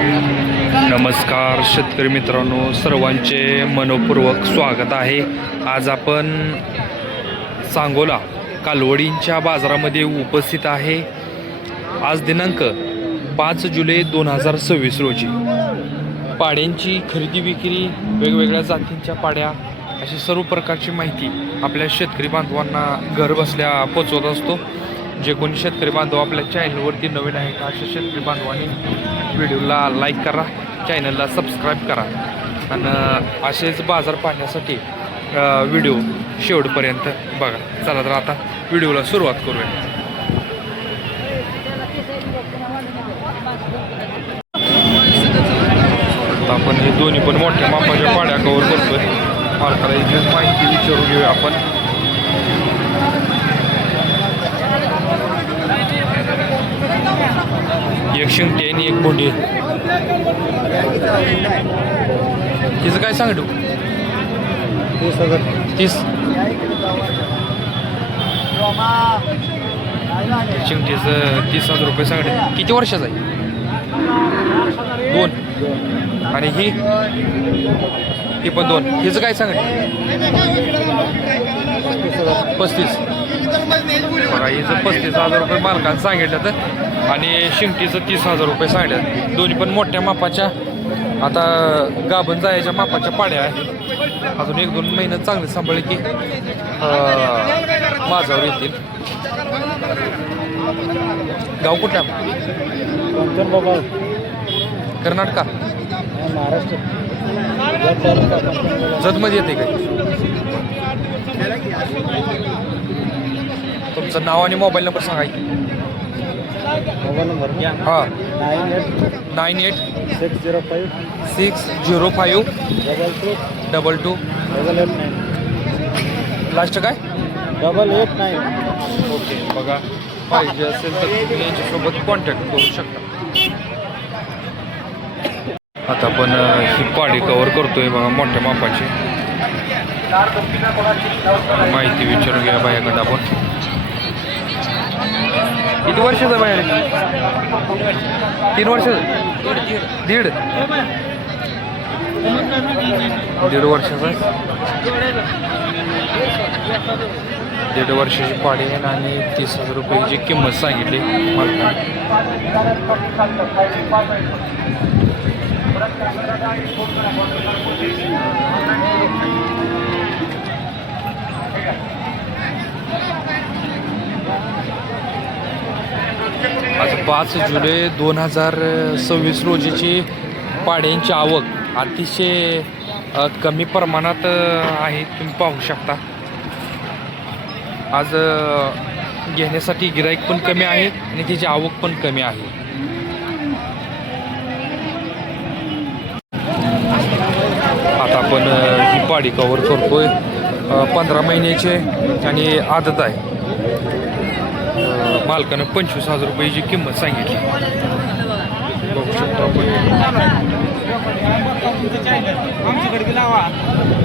नमस्कार शेतकरी मित्रांनो, सर्वांचे मनपूर्वक स्वागत आहे. आज आपण सांगोला कालवडींच्या बाजारामध्ये उपस्थित आहे. आज दिनांक 5 जुलै 2026 रोजी पाड्यांची खरेदी विक्री, वेगवेगळ्या जातींच्या पाड्या, अशी सर्व प्रकारची माहिती आपल्या शेतकरी बांधवांना घर बसल्या पोचवत असतो. जे कोणी शेतकरी बांधव आपल्या चॅनलवरती नवीन आहेत अशा शेतकरी बांधवांनी व्हिडिओला लाईक करा, चॅनलला सबस्क्राईब करा आणि असेच बाजार पाहण्यासाठी व्हिडिओ शेवटपर्यंत बघा. चला तर आता व्हिडिओला सुरुवात करूया. आपण हे दोन्ही पण मोठ्या मापाच्या पाड्या कव्हर करतोय. मालकाला इथे माहिती विचारून घेऊया आपण. एक शिंगटी आणि एक बोंडी. तिचं काय सांगतो? 30. शिंगटीचं 30,000 रुपये सांगते. किती वर्षाचं आहे? 2. आणि ही पण 2. हिचं काय सांगते? 35. बघा, हिचं 35,000 रुपये मालकानं सांगितलं तर, आणि शिंगटीचं 30,000 रुपये सांगितलं. दोन्ही पण मोठ्या मापाच्या, आता गाभण जायच्या मापाच्या पाड्या आहेत. अजून 1-2 महिने चांगले सांभाळले की माझ्यावर येतील. गाव कुठल्या? कर्नाटका, महाराष्ट्र, जतमध्ये येते काय? तुमचं नाव आणि मोबाईल नंबर सांगा. मोबाईल नंबर हां, 98 605 605 22 889 लास्ट काय? 889. ओके. बघा, पाहिजे असेल तर तुम्ही यांच्यासोबत कॉन्टॅक्ट करू शकता. आता आपण ही पाडी कव्हर करतोय बघा, मोठ्या मापाची. माहिती विचारून घ्या बायाकडं आपण. किती वर्षाचं आहे बाहेर? 3 वर्षाचं? 1.5 वर्षाचं. 1.5 वर्षाची पाडी आहे आणि 30,000 रुपयाची किंमत सांगितली मालकाने. आज 5 जुलै 2026 रोजीची पाड्यांची आवक अतिशय कमी प्रमाणात आहे, तुम्ही पाहू शकता. आज घेण्यासाठी गिराईक पण कमी आहे आणि त्याची आवक पण कमी आहे. आता आपण ही पाडी कव्हर करतोय. 15 महिन्याचे आणि आदत आहे. मालकानं 25,000 रुपयाची किंमत सांगितली. बघू शकतो आपण.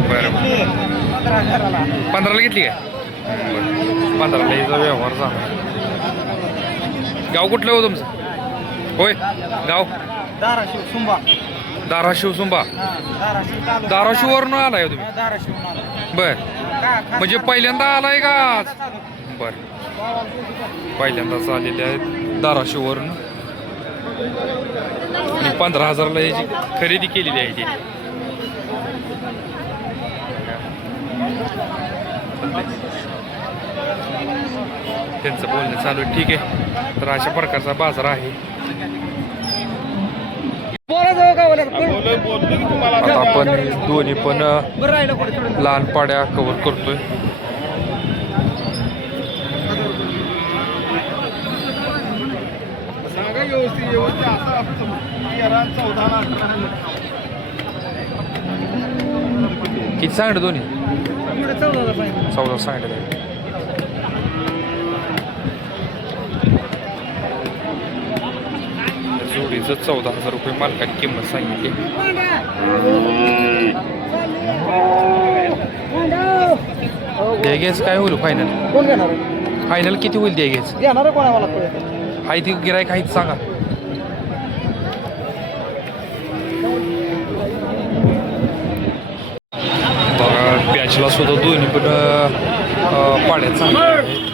बरं, 15ला घेतली काय? 15ला याचा व्यवहार झाला. गाव कुठलं हो तुमचं? होय, गाव धाराशिव सुंबा. धाराशिववरून आलाय तुम्ही? बर, म्हणजे पहिल्यांदा आलाय का आज? बर, पहिल्यांदाच आलेले आहेत धाराशिववरून. आणि 15,000ला याची खरेदी केलेली आहे. ती त्यांचं बोलणं चालू. ठीक आहे, तर अशा प्रकारचा बाजार आहे. आता आपण दोन्ही पण लहान पाड्या कव्हर करतोय. किती सांगत दोन्ही? 14 सांगत. जोडीचं 14,000 रुपये मालकाने किंमत सांगितली. द्यायगेच काय होईल फायनल? कोण घेणार? फायनल किती होईल द्यायगेच? घेणार कोणा मला? हाय ती गिरायक आहेत सांगा. उंचीला सुद्धा दोन्ही पण पाड्या चांगल्या आहेत.